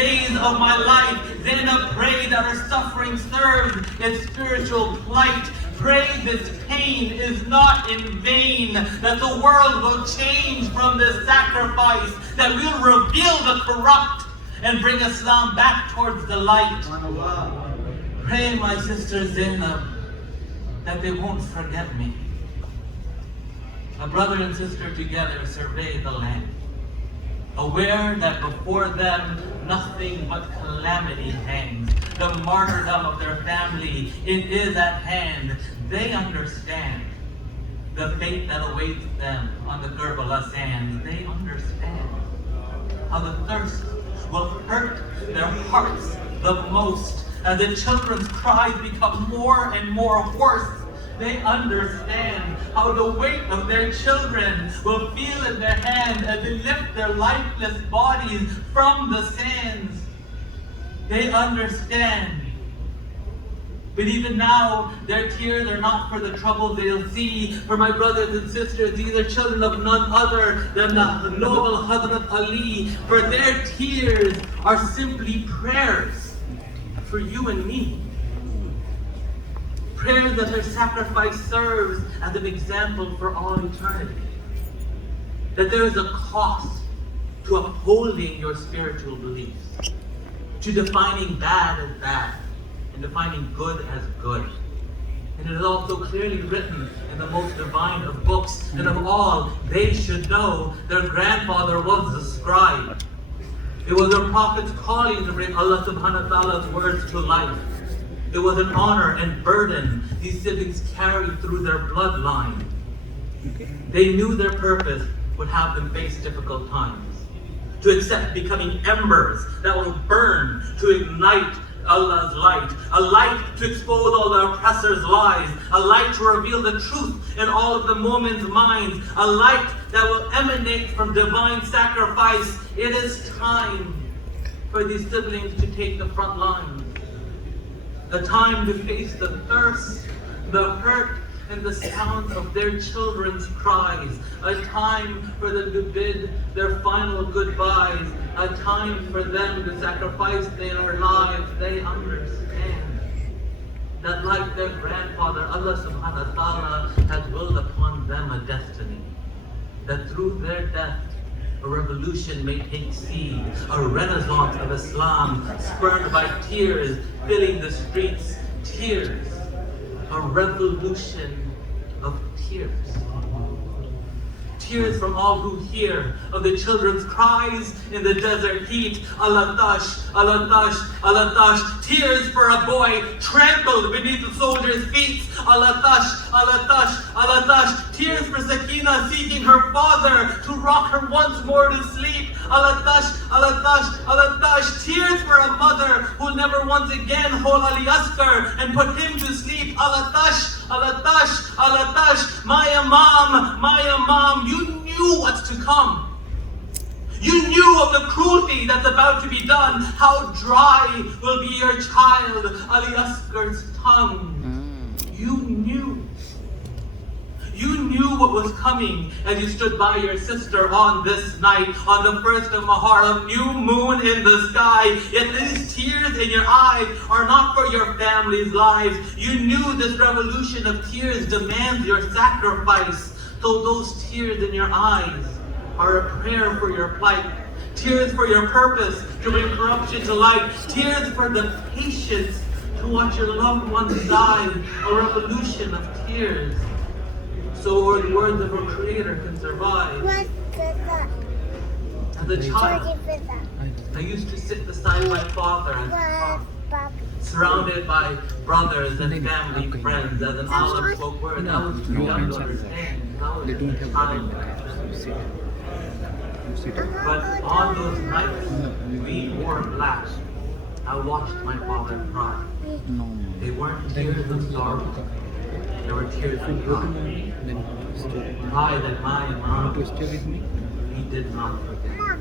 days of my life. Zainab, pray that her suffering serves its spiritual plight. Pray this pain is not in vain, that the world will change from this sacrifice, that we'll reveal the corrupt and bring Islam back towards the light. Pray, my sister Zainab, that they won't forget me. A brother and sister together survey the land, aware that before them nothing but calamity hangs. The martyrdom of their family, it is at hand. They understand the fate that awaits them on the Karbala sands. They understand how the thirst will hurt their hearts the most as the children's cries become more and more hoarse. They understand how the weight of their children will feel in their hand as they lift their lifeless bodies from the sands. They understand. But even now, their tears are not for the trouble they'll see. For my brothers and sisters, these are children of none other than the noble Hazrat Ali. For their tears are simply prayers for you and me. Prayers that their sacrifice serves as an example for all eternity. That there is a cost to upholding your spiritual beliefs, to defining bad as bad, and defining good as good. And it is also clearly written in the most divine of books, and of all, they should know their grandfather was the scribe. It was their prophet's calling to bring Allah subhanahu wa ta'ala's words to life. It was an honor and burden these siblings carried through their bloodline. They knew their purpose would have them face difficult times. To accept becoming embers that will burn to ignite Allah's light. A light to expose all the oppressors' lies. A light to reveal the truth in all of the moment's minds. A light that will emanate from divine sacrifice. It is time for these siblings to take the front line. A time to face the thirst, the hurt, and the sound of their children's cries. A time for them to bid their final goodbyes. A time for them to sacrifice their lives. They understand that like their grandfather, Allah subhanahu wa ta'ala has willed upon them a destiny. That through their death, a revolution may take seed, a renaissance of Islam spurned by tears filling the streets, tears, a revolution of tears. Tears from all who hear of the children's cries in the desert heat. Alatash, alatash, alatash. Tears for a boy trampled beneath the soldiers' feet. Alatash, alatash, alatash. Tears for Sakina seeking her father to rock her once more to sleep. Alatash, alatash, alatash. Tears for a mother who'll never once again hold Ali Asghar and put him to sleep. Alatash, alatash, alatash. My Imam, you knew what's to come. You knew of the cruelty that's about to be done. How dry will be your child, Ali Asghar's tongue. You knew. You knew what was coming as you stood by your sister on this night, on the 1st of Muharram, new moon in the sky. Yet these tears in your eyes are not for your family's lives. You knew this revolution of tears demands your sacrifice. So those tears in your eyes are a prayer for your plight. Tears for your purpose to bring corruption to light. Tears for the patience to watch your loved ones die. A revolution of tears. So the words of our Creator can survive. As a child, I used to sit beside my father as a father, surrounded by brothers and family friends. As an Allah spoke word, I was too young to understand. They don't have time. But on those nights, we wore black. I watched my father cry. They weren't tears of sorrow. There were tears of joy. Cry that my Imam, he did not forget.